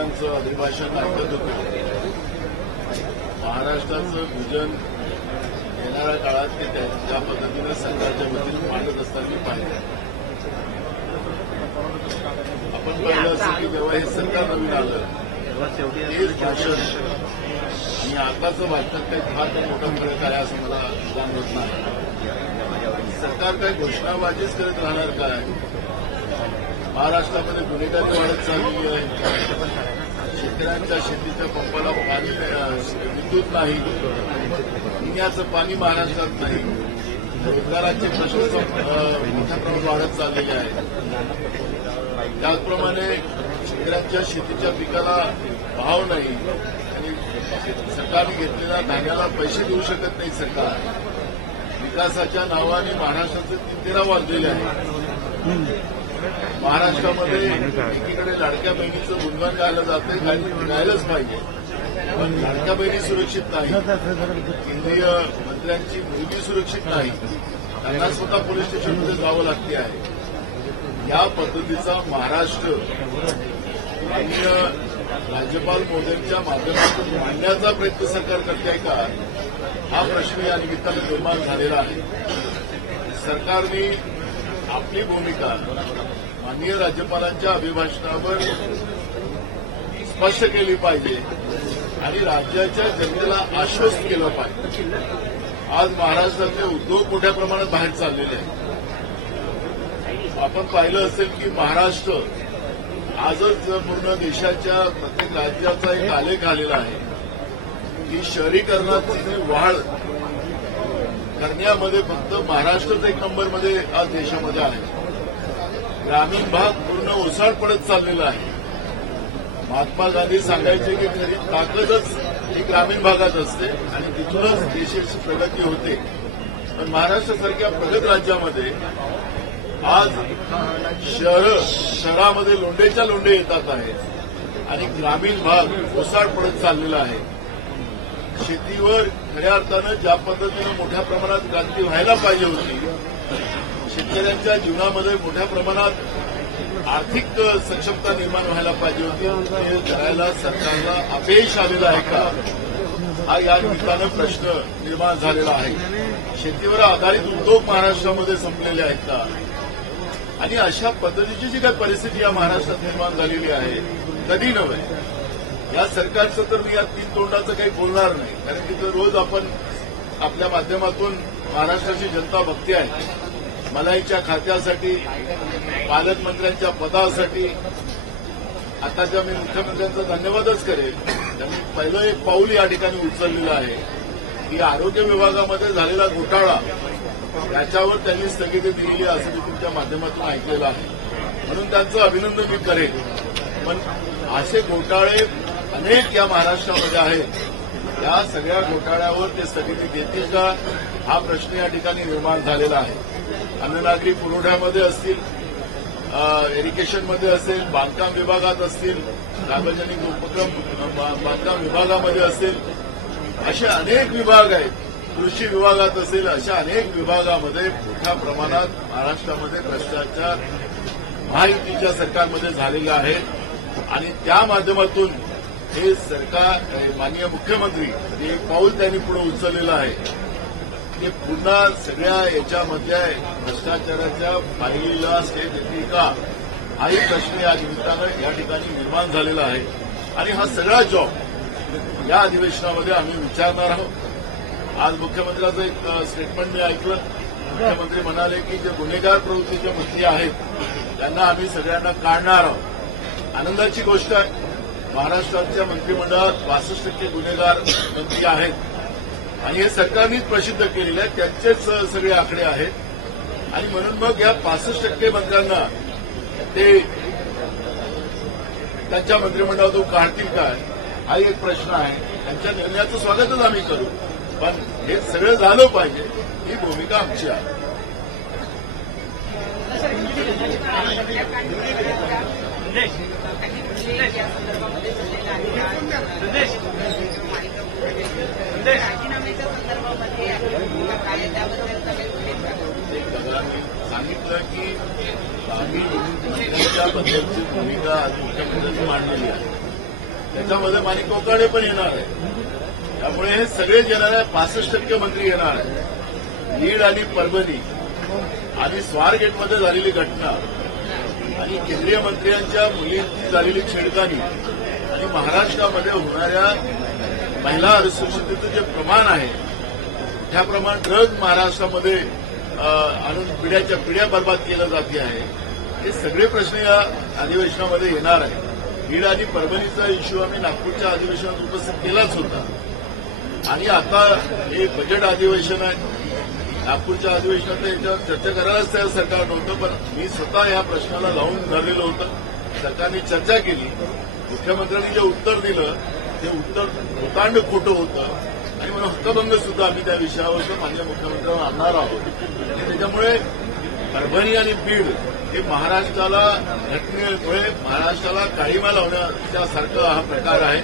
मुख्यमंत्र्यांचं अभिभाषण ऐकत होतो. महाराष्ट्राचं विजन येणाऱ्या काळात ते ज्या पद्धतीनं सरकारच्या वतीनं मांडत असताना मी पाहिलं. आपण पाहिलं असं की जेव्हा हे सरकार नवीन आलं तेच भाषण आणि आताचं भाषणात काही फार मोठा फरक आहे असं मला जाणवत नाही. सरकार काही घोषणाबाजीच करत राहणार काय? महाराष्ट्रामध्ये गुन्हेगारी वाढत चाललेली आहे. शेतकऱ्यांच्या शेतीच्या पंपाला पाणी विद्युत नाही, पिण्याचं पाणी महाराष्ट्रात नाही, रोजगाराचे प्रश्न मोठ्या प्रमाणात वाढत चाललेले आहेत. त्याचप्रमाणे शेतकऱ्यांच्या शेतीच्या पिकाला भाव नाही आणि सरकारने घेतलेल्या धान्याला पैसे देऊ शकत नाही. सरकार विकासाच्या नावाने महाराष्ट्राचे तितेरा वाढलेले आहे. महाराष्ट्रामध्ये एकीकडे लाडक्या बहिणीचं गुणगान गायलं जाते, गायलंच पाहिजे, पण लाडक्या बहिणी सुरक्षित नाही, केंद्रीय मंत्र्यांची मुलगी सुरक्षित नाही, त्यांना स्वतः पोलीस स्टेशनमध्ये जावं लागते आहे. या पद्धतीचा महाराष्ट्र माननीय राज्यपाल महोदयांच्या माध्यमातून मांडण्याचा प्रयत्न सरकार करते का, हा प्रश्न या निमित्ताने निर्माण झालेला आहे. सरकारने आपली भूमिका माननीय राज्यपालांच्या अभिभाषणावर स्पष्ट केली पाहिजे आणि राज्याच्या जनतेला आश्वस्त केलं पाहिजे. आज महाराष्ट्रातले उद्योग मोठ्या प्रमाणात बाहेर चाललेले आहेत. आपण पाहिलं असेल की महाराष्ट्र आजच पूर्ण देशाच्या प्रत्येक राज्याचा एक आलेख आलेला आहे की शहरीकरणाची जी वाढ करण्यामध्ये फक्त महाराष्ट्रच एक नंबरमध्ये आज देशामध्ये आहे. ग्रामीण भाग पूर्ण ओसाड पडत चाललेला आहे. महात्मा गांधी सांगायचे की खरी ताकदच ही ग्रामीण भागात असते आणि तिथूनच देशाची प्रगती होते. पण महाराष्ट्रासारख्या प्रगत राज्यामध्ये आज शहरामध्ये लोंढेच्या लोंढे येतात आहेत आणि ग्रामीण भाग ओसाड पडत चाललेला आहे. शेतीवर खऱ्या अर्थानं ज्या पद्धतीनं मोठ्या प्रमाणात क्रांती व्हायला पाहिजे होती, शेतकऱ्यांच्या जीवनामध्ये मोठ्या प्रमाणात आर्थिक सक्षमता निर्माण व्हायला पाहिजे होती, ते करायला सरकारला अपयश आलेलं आहे का, हा या निमित्तानं प्रश्न निर्माण झालेला आहे. शेतीवर आधारित उद्योग महाराष्ट्रामध्ये संपलेले आहेत का, आणि अशा पद्धतीची जी काही परिस्थिती या महाराष्ट्रात निर्माण झालेली आहे कधी नव्हे. या सरकारचं तर मी या तीन तोंडाचं काही बोलणार नाही, कारण की रोज आपण आपल्या माध्यमातून महाराष्ट्राची जनता बघते आहे. मलाईच्या खात्यासाठी, पालकमंत्र्यांच्या पदासाठी आताच्या मी मुख्यमंत्र्यांचा धन्यवादच करेन. त्यांनी पहिलं एक पाऊल या ठिकाणी उचललेलं आहे की आरोग्य विभागामध्ये झालेला घोटाळा याच्यावर त्यांनी स्थगिती दिलेली असं मी तुमच्या माध्यमातून ऐकलेलं आहे, म्हणून त्यांचं अभिनंदन मी करेन. पण असे घोटाळे अनेक या महाराष्ट्रामध्ये आहेत. या सगळ्या घोटाळ्यावर ते स्थगिती देतील का, हा प्रश्न या ठिकाणी निर्माण झालेला आहे. अन्ननागरी पुरवठ्यामध्ये असतील, इरिगेशनमध्ये असेल, बांधकाम विभागात असतील, सार्वजनिक उपक्रम बांधकाम विभागामध्ये असेल, असे अनेक विभाग आहेत, कृषी विभागात असेल, अशा अनेक विभागामध्ये मोठ्या प्रमाणात महाराष्ट्रामध्ये भ्रष्टाचार महायुतीच्या सरकारमध्ये झालेला आहे. आणि त्या माध्यमातून हे सरकार, माननीय मुख्यमंत्री जे पाऊल त्यांनी पुढे उचललेलं आहे ते पुन्हा सगळ्या याच्यामधल्या भ्रष्टाचाराच्या फाईलीला स्टे देतील का, हाही प्रश्न या निमित्तानं या ठिकाणी निर्माण झालेला आहे. आणि हा सगळा जॉब या अधिवेशनामध्ये आम्ही विचारणार आहोत. आज मुख्यमंत्र्यांचं एक स्टेटमेंट मी ऐकलं. मुख्यमंत्री म्हणाले की जे गुन्हेगार प्रवृत्तीचे मंत्री आहेत त्यांना आम्ही सगळ्यांना काढणार आहोत. आनंदाची गोष्ट आहे. महाराष्ट्राच्या मंत्रिमंडळात 65% गुन्हेगार मंत्री आहेत आणि हे सरकारनेच प्रसिद्ध केलेले आहेत, त्यांचेच सगळे आकडे आहेत. आणि म्हणून मग या 65% मंत्र्यांना ते त्यांच्या मंत्रिमंडळातून काढतील काय, हा एक प्रश्न आहे. त्यांच्या निर्णयाचं स्वागतच आम्ही करू, पण हे सगळं झालं पाहिजे ही भूमिका आमची आहे. सांगितलं की आम्ही मंत्र्यांच्या बद्दलची भूमिका आज मुख्यमंत्र्यांनी मांडलेली आहे. त्याच्यामध्ये माणिक कोकाटे पण येणार आहे. त्यामुळे हे सगळेच येणार आहे. 65% मंत्री येणार आहे. बीड आणि परभणी आणि स्वारगेटमध्ये झालेली घटना आणि केंद्रीय मंत्र्यांच्या मुलींची झालेली छेडखानी आणि महाराष्ट्रामध्ये होणाऱ्या महिला असुरक्षिततेचं जे प्रमाण आहे, मोठ्या प्रमाणात ड्रग महाराष्ट्रामध्ये आणून पिढ्या बर्बाद केल्या जाते आहे. हे सगळे प्रश्न या अधिवेशनामध्ये येणार आहे. बीड आणि परभणीचा इश्यू आम्ही नागपूरच्या अधिवेशनात उपस्थित केलाच होता आणि आता हे बजेट अधिवेशन आहे. नागपूरच्या अधिवेशनात याच्यावर चर्चा करायलाच तयार सरकार नव्हतं, पण मी स्वतः या प्रश्नाला लावून धरलेलं होतं. सरकारने चर्चा केली. मुख्यमंत्र्यांनी जे उत्तर दिलं ते उत्तर भूतांड खोटं होतं आणि म्हणून हक्कभंग सुद्धा आम्ही त्या विषयावर माननीय मुख्यमंत्र्यांना आणणार आहोत. आणि त्याच्यामुळे परभणी आणि बीड हे महाराष्ट्राला घटनेमुळे महाराष्ट्राला काळीमा लावण्यासारखा हा प्रकार आहे.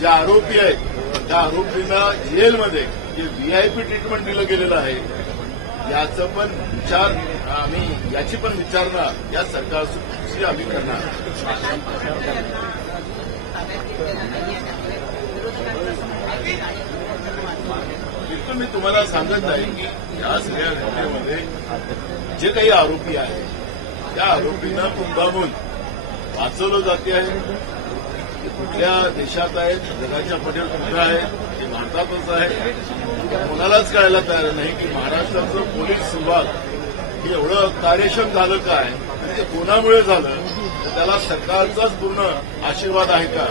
जे आरोपी आहेत त्या आरोपींना जेलमध्ये जे व्हीआयपी ट्रीटमेंट दिलं गेलेलं आहे याचं पण याची पण विचारणा या सरकारशी आम्ही करणार. इथून मी तुम्हाला सांगत आहे की या सगळ्या घटनेमध्ये जे काही आरोपी आहेत त्या आरोपींना मुद्दामून वाचवलं जाते आहे. ते कुठल्या देशात आहेत, जगाच्या पाठीवर कुठं आहेत, ते भारतातच आहे. कोणालाच कळायला तयार नाही की महाराष्ट्राचं पोलीस विभाग हे एवढं कार्यक्षम झालं काय, ते कोणामुळे झालं, तर त्याला सरकारचाच पूर्ण आशीर्वाद आहे का,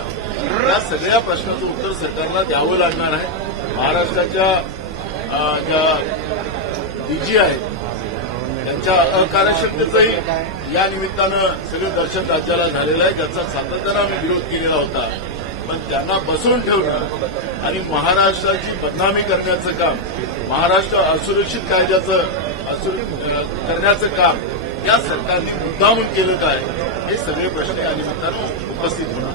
या सगळ्या प्रश्नाचं उत्तर सरकारला द्यावं लागणार आहे. महाराष्ट्राच्या ज्या डीजी आहेत त्यांच्या अकार्यक्षमतेचंही या निमित्तानं सगळं दर्शन राज्याला झालेलं आहे, ज्याचा सातत्यानं आम्ही विरोध केलेला होता. पण त्यांना बसवून ठेवणं आणि महाराष्ट्राची बदनामी करण्याचं काम, महाराष्ट्र असुरक्षित कायद्याचं करण्याचं काम या सरकारने मुद्दामून केलं काय, हे सगळे प्रश्न या निमित्तानं उपस्थित होणार.